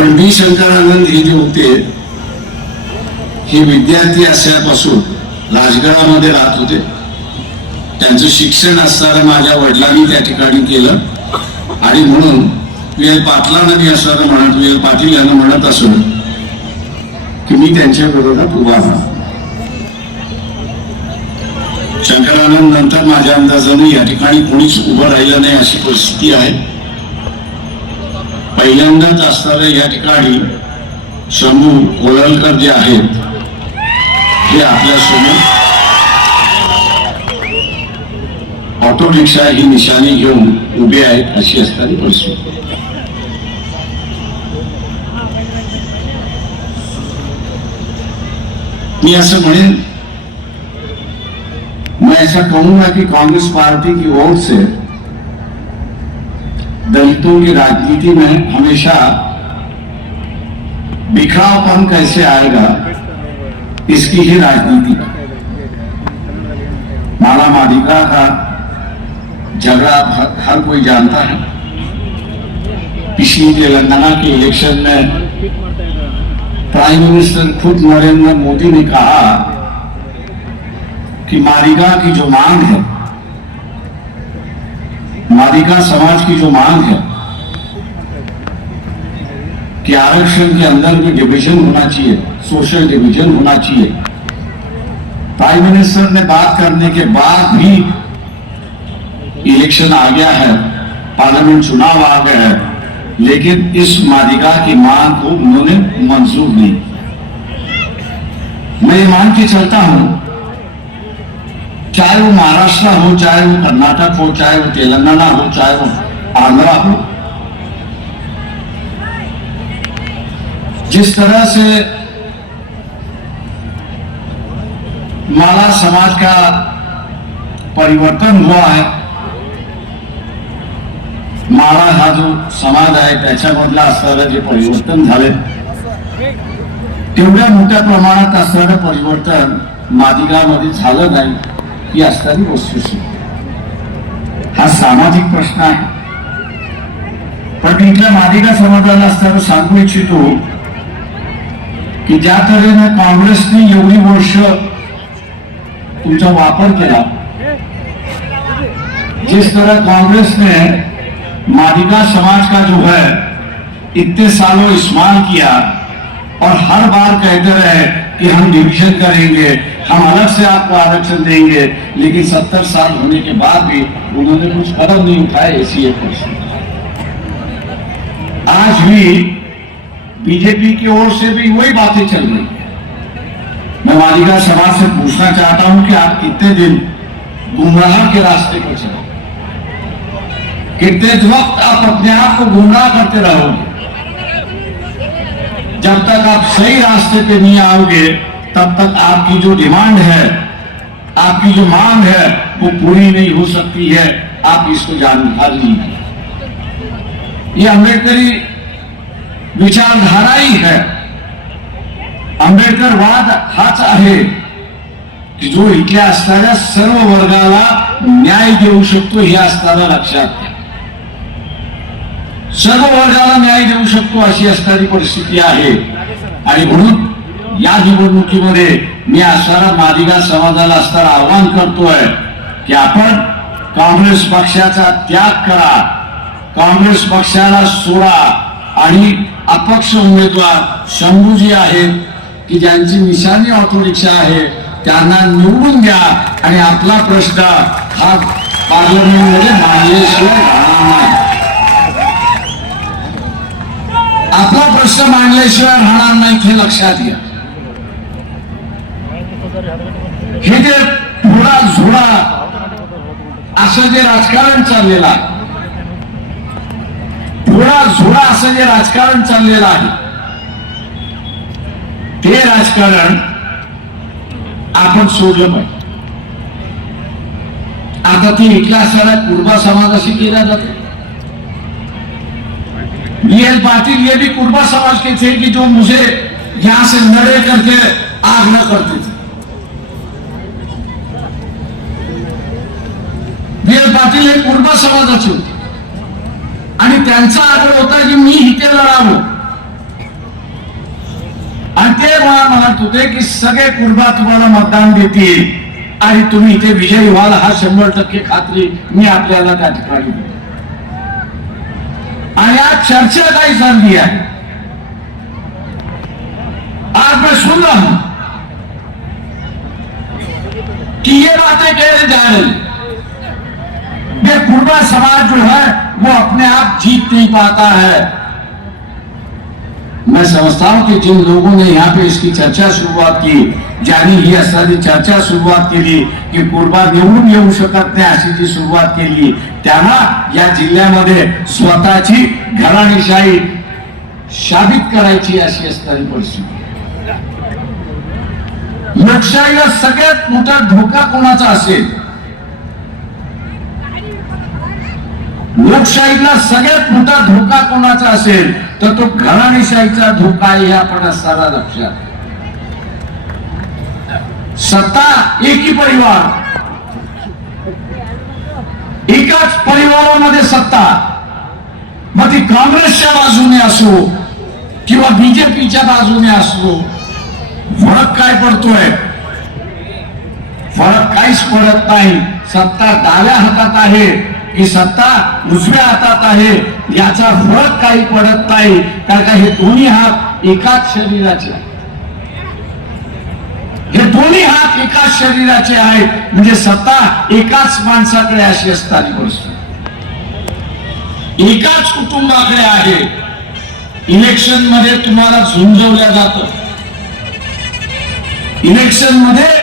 पण बी शंकरानंद हे जे होते हे विद्यार्थी असल्यापासून राजगडामध्ये राहत होते. त्यांचं शिक्षण असणारं माझ्या वडिलांनी त्या ठिकाणी केलं आणि म्हणून पी.एल. पाटलांना मी असणारं म्हणत, पी.एल. पाटील यांना म्हणत असो की मी त्यांच्या विरोधात उभा राहा. शंकरानंद नंतर माझ्या अंदाजाने या ठिकाणी कोणीच उभं राहिलं नाही अशी परिस्थिती आहे. पहिल्यांदाच असणारे या ठिकाणी शंभू कोळलकर जे आहेत हे आपल्यासमोर ऑटो रिक्षा ही निशाणी घेऊन उभे आहेत अशी असणारी परिस्थिती. मी असं म्हणेन, मैं ऐसा कहूंगा कि कांग्रेस पार्टी की ओर से दलितों की राजनीति में हमेशा बिखरावपन कैसे आएगा इसकी ही राजनीति. माला मादिका का झगड़ा हर कोई जानता है. पिछली तेलंगाना के इलेक्शन में प्राइम मिनिस्टर खुद नरेंद्र मोदी ने कहा कि मादिगा की जो मांग है, मादिगा समाज की जो मांग है कि आरक्षण के अंदर भी डिवीजन होना चाहिए, सोशल डिवीजन होना चाहिए. प्राइम मिनिस्टर ने बात करने के बाद भी इलेक्शन आ गया है, पार्लियामेंट चुनाव आ गया है, लेकिन इस मादिगा की मांग को उन्होंने मंजूर नहीं. मैं ये मान के चलता हूं, चाहे वो महाराष्ट्र हो, चाहे वो कर्नाटक हो, चाहे वो तेलंगाना हो, चाहे वो आंध्रा हो, जिस तरह से माला समाज का परिवर्तन हुआ है, माळा हा जो समाज आहे त्याच्यामधला असणारं जे परिवर्तन झाले तेवढ्या मोठ्या प्रमाणात असणारं परिवर्तन मादिगामध्ये झालं नाही ही असणारी वस्तुस्थिती. हा सामाजिक प्रश्न आहे. पण इथल्या मादिगा समाजाला असणारं सांगू इच्छितो की ज्या तऱ्हेने काँग्रेसने एवढी वर्ष तुमचा वापर केला, जिस तरह कांग्रेस ने मादिगा समाज का जो है इतने सालों इस्तेमाल किया और हर बार कहते रहे कि हम डिवीजन करेंगे, हम अलग से आपको आरक्षण देंगे, लेकिन 70 साल होने के बाद भी उन्होंने कुछ कदम नहीं उठाए. ऐसी एक परिस्थिति आज भी बीजेपी की ओर से भी वही बातें चल रही है. मैं मादिगा समाज से पूछना चाहता हूं कि आप कितने दिन गुमराह के रास्ते पर चले, कितने वक्त आप अपने आप को गुमराह करते रहोगे. जब तक आप सही रास्ते पे नहीं आओगे तब तक आपकी जो डिमांड है, आपकी जो मांग है वो पूरी नहीं हो सकती है. आप इसको जानकारी लीजिए. ये अंबेडकरी विचारधारा ही है. आंबेडकरवाद हाच आहे की जो इथल्या असणाऱ्या सर्व वर्गाला न्याय देऊ शकतो हे असताना लक्षात घ्या. सर्व वर्गाला न्याय देऊ शकतो अशी असणारी परिस्थिती आहे. आणि म्हणून या निवडणुकीमध्ये मी असणारा मादिगा समाजाला असणारं आव्हान करतोय की आपण काँग्रेस पक्षाचा त्याग करा, काँग्रेस पक्षाला सोडा आणि अपक्ष उमेदवार शंभूजी आहेत की ज्यांची निशाणी ऑटो रिक्षा आहे त्यांना निवडून द्या आणि आपला प्रश्न हा पार्लमेंटमध्ये मांडल्याशिवाय राहणार नाही. आपला प्रश्न मांडल्याशिवाय राहणार नाही हे लक्षात घ्या. हे जे थोडा झोडा असं जे राजकारण चाललेलं आहे, थोडा झोडा असं जे राजकारण चाललेलं आहे, ते राजकारण आपण सोडलं पाहिजे. आता ती इथल्या असणाऱ्या कुर्बा समाजाशी केल्या जाते. पी.एल. पाटिल ये भी कुर्बा समाज के थे कि जो मुझे यहां से लड़े करके आग न करते थे. पी.एल. पाटील हे कुर्बा समाजाचे होते आणि त्यांचा आग्रह होता की मी इथे लढावं. म्हणत होते की सगळे कुर्बा तुम्हाला मतदान देतील आणि तुम्ही इथे विजयी व्हाल, हा 100% खात्री मी आपल्याला त्या ठिकाणी देतो. आणि आज चर्चा काही चालली आहे. आज मैं सुन रहा हूं कि ये बातें कह जा रही ये कुर्बा समाज जो है वो अपने आप जीत नहीं पाता है. मैं समझता हूं कि जिन लोगों ने यहाँ पे इसकी चर्चा शुरुआत की, ज्यांनी ही असणारी चर्चा सुरुवात केली की कुर्बा निवडून येऊ शकत नाही अशी जी सुरुवात केली, त्यांना या जिल्ह्यामध्ये स्वतःची घराणेशाही साबित करायची अशी असणारी परिस्थिती. लोकशाहीला सगळ्यात मोठा धोका कोणाचा असेल, लोकशाहीला सगळ्यात मोठा धोका कोणाचा असेल तर तो घराणेशाहीचा धोका आहे. हे आपण असताना लक्षात. सत्ता एकही परिवार, एकाच परिवारामध्ये सत्ता, मग ती काँग्रेसच्या बाजूने असो किंवा बीजेपीच्या बाजूने असो, फरक काय पडतोय? फरक काहीच पडत नाही. सत्ता डाव्या हातात आहे की सत्ता उजव्या हातात आहे याचा फरक काही पडत नाही. कारण का हे दोन्ही हात एकाच शरीराचे आहेत. हे दोन्ही हात एकाच शरीराचे आहेत. म्हणजे सत्ता एकाच माणसाकडे अशी असताना परिस्थिती एकाच कुटुंबाकडे आहे. इलेक्शन मध्ये तुम्हाला झुंजवल्या जातं. इलेक्शन मध्ये